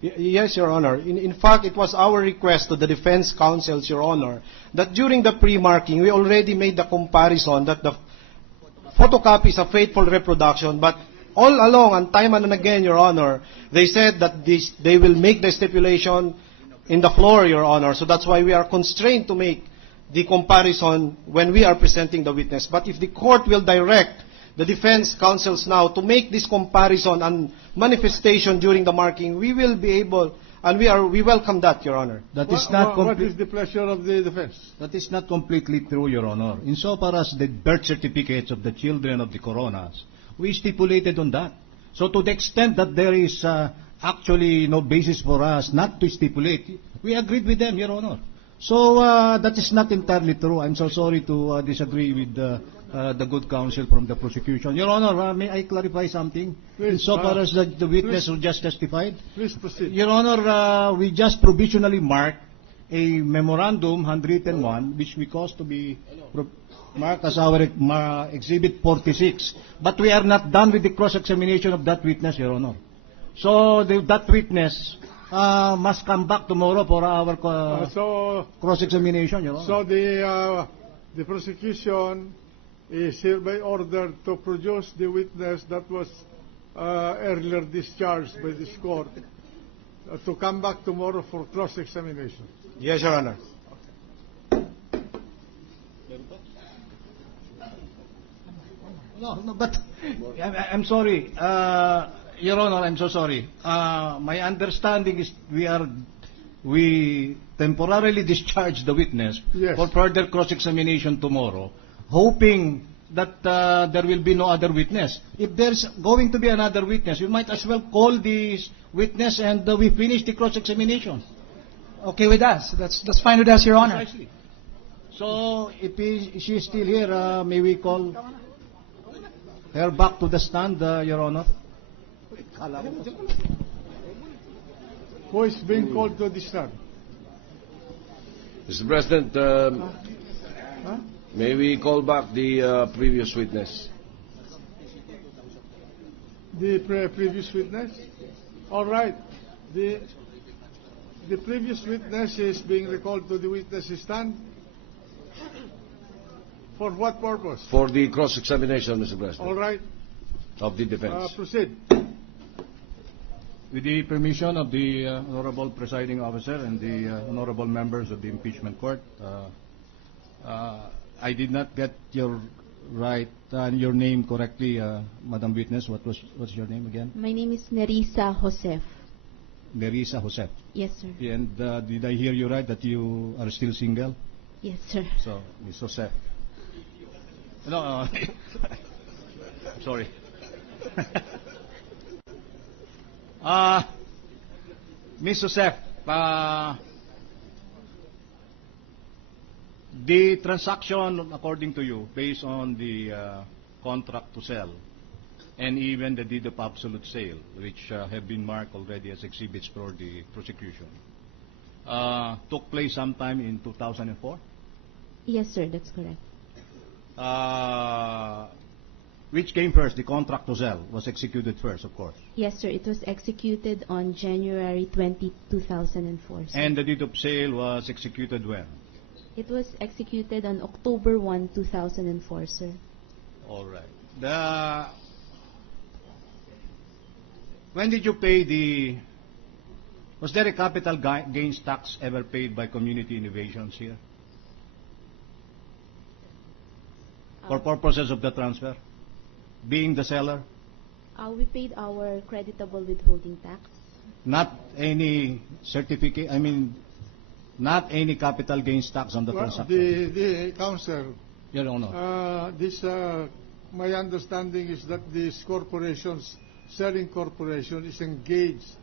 Yes, Your Honor. In fact, it was our request to the defense counsels, Your Honor, that during the pre-marking, we already made the comparison that the photocopy is a faithful reproduction, but all along, and time and again, Your Honor, they said that they will make the stipulation in the floor, Your Honor. So that's why we are constrained to make the comparison when we are presenting the witness. But if the court will direct the defense counsels now to make this comparison and manifestation during the marking, we will be able, and we welcome that, Your Honor. That is not what is the pleasure of the defense? That is not completely true, Your Honor. Insofar as the birth certificates of the children of the Coronas, we stipulated on that. So to the extent that there is actually no basis for us not to stipulate, we agreed with them, Your Honor. So that is not entirely true. I'm so sorry to disagree with the good counsel from the prosecution. Your Honor, may I clarify something? Please, so far as the witness who just testified? Please proceed. Your Honor, we just provisionally marked a memorandum, handwritten one, which we caused to be marked as our Exhibit 46. But we are not done with the cross-examination of that witness, Your Honor. So that witness must come back tomorrow for our cross-examination, Your Honor. So the prosecution is hereby ordered to produce the witness that was earlier discharged by this court to come back tomorrow for cross-examination. Yes, Your Honor. No, but I'm sorry, Your Honor. I'm so sorry. My understanding is we temporarily discharged the witness for further cross-examination tomorrow, hoping that there will be no other witness. If there's going to be another witness, we might as well call this witness and we finish the cross-examination. Okay with us. That's fine with us, Your Honor. Precisely. So if she is still here, may we call her back to the stand, Your Honor? Who is being called to the stand? Mr. President, may we call back the previous witness? The previous witness? All right. The previous witness is being recalled to the witness stand. For what purpose? For the cross-examination, Mr. President. All right. Of the defense. Proceed. With the permission of the Honorable Presiding Officer and the Honorable Members of the Impeachment Court, I did not get your your name correctly, Madam Witness. What's your name again? My name is Nerissa Josef. Nerissa Josef. Yes, sir. And did I hear you right that you are still single? Yes, sir. So, Ms. Josef. No, sorry. Ms. Josef, the transaction, according to you, based on the contract to sell and even the deed of absolute sale, which have been marked already as exhibits for the prosecution, took place sometime in 2004? Yes, sir, that's correct. Which came first? The contract to sell was executed first, of course. Yes, sir. It was executed on January 20, 2004. Sir. And the deed of sale was executed when? It was executed on October 1, 2004, sir. All right. When did you pay the... Was there a capital gains tax ever paid by Community Innovations here? For purposes of the transfer? Being the seller? We paid our creditable withholding tax. Not any certificate, not any capital gains tax on the transaction? The counsel, Your Honor. My understanding is that this selling corporation is engaged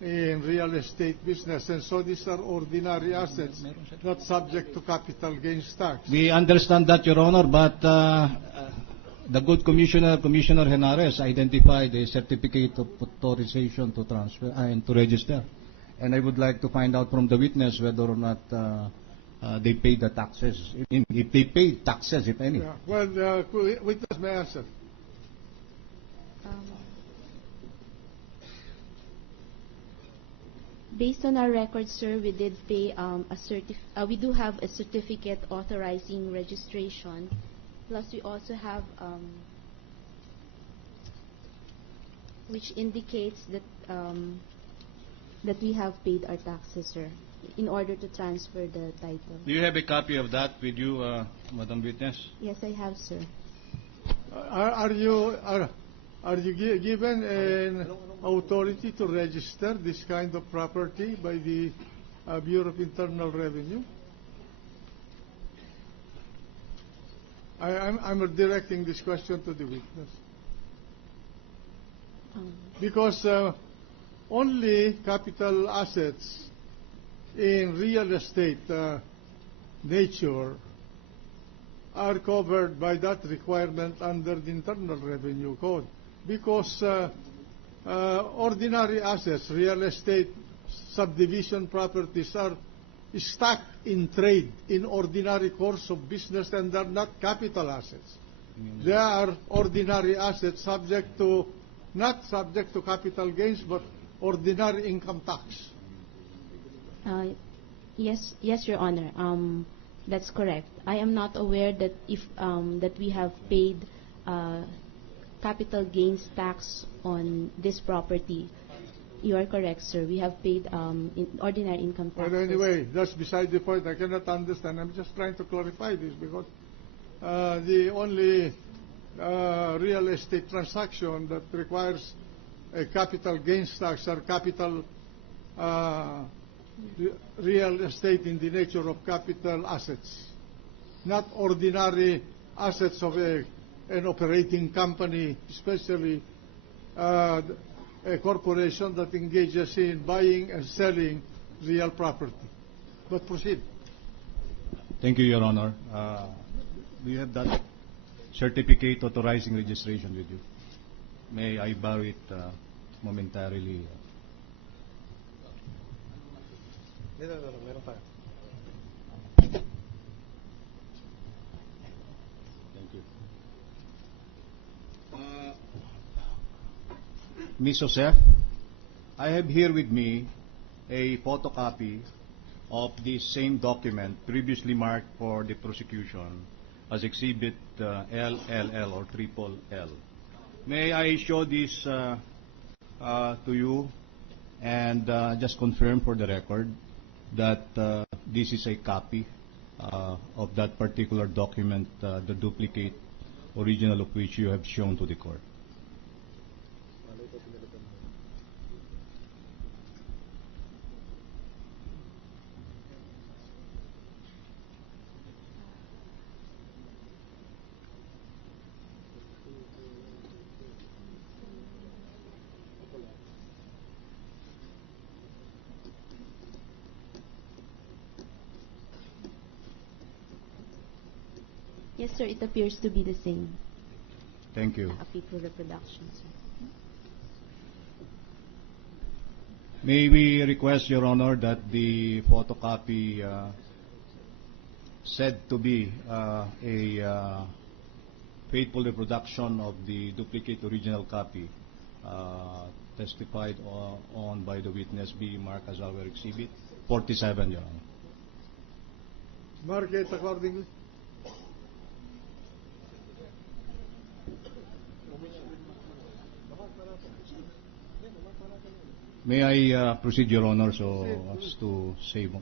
in real estate business, and so these are ordinary assets, not subject to capital gains tax. We understand that, Your Honor, but the good Commissioner Henares, identified a certificate of authorization to transfer and to register. And I would like to find out from the witness whether or not they paid the taxes, if they paid taxes, if any. Yeah. Well, witness may answer. Based on our records, sir, we did pay we do have a certificate authorizing registration. Plus, we also have which indicates that that we have paid our taxes, sir, in order to transfer the title. Do you have a copy of that with you, Madam Witness? Yes, I have, sir. Are you given an authority to register this kind of property by the Bureau of Internal Revenue? I'm directing this question to the witness. Because only capital assets in real estate nature are covered by that requirement under the Internal Revenue Code. Because ordinary assets, real estate subdivision properties are stuck in trade in ordinary course of business, and they're not capital assets. They are ordinary assets not subject to capital gains, but ordinary income tax. Yes, Your Honor. That's correct. I am not aware that if that we have paid capital gains tax on this property. You are correct, sir. We have paid ordinary income taxes. Well, anyway, that's beside the point. I cannot understand. I'm just trying to clarify this because the only real estate transaction that requires a capital gains tax are capital real estate in the nature of capital assets, not ordinary assets of an operating company, especially a corporation that engages in buying and selling real property. But proceed. Thank you, Your Honor. Do you have that certificate authorizing registration with you? May I borrow it momentarily? Meron pa. Thank you. Ms. Joseph, I have here with me a photocopy of the same document previously marked for the prosecution as Exhibit LLL or Triple L. May I show this to you and just confirm for the record that this is a copy of that particular document, the duplicate original of which you have shown to the court. Yes, sir. It appears to be the same. Thank you. Copy for reproduction, sir. May we request, Your Honor, that the photocopy said to be a faithful reproduction of the duplicate original copy testified on by the witness be marked as our Exhibit 47, Your Honor. Mark it accordingly. May I proceed, Your Honor, so as to save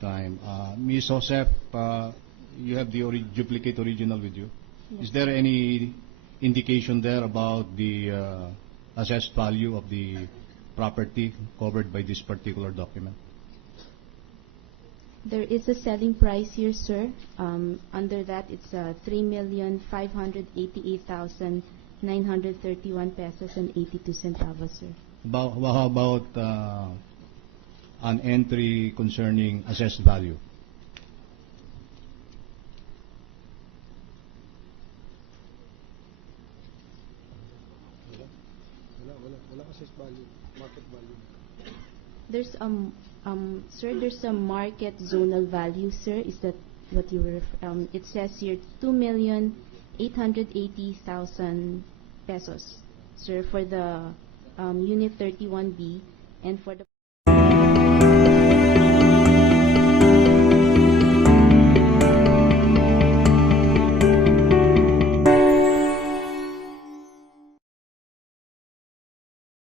time. Ms. Joseph, you have the duplicate original with you. Yes. Is there any indication there about the assessed value of the property covered by this particular document? There is a selling price here, sir. Under that, it's 3,588,931 pesos and 82 centavos, sir. How about an entry concerning assessed value? Wala assessed value, market value. There's sir, there's a market zonal value, sir. Is that what you were? It says here 2,880,000 pesos, sir, for the Unit 31B, and for the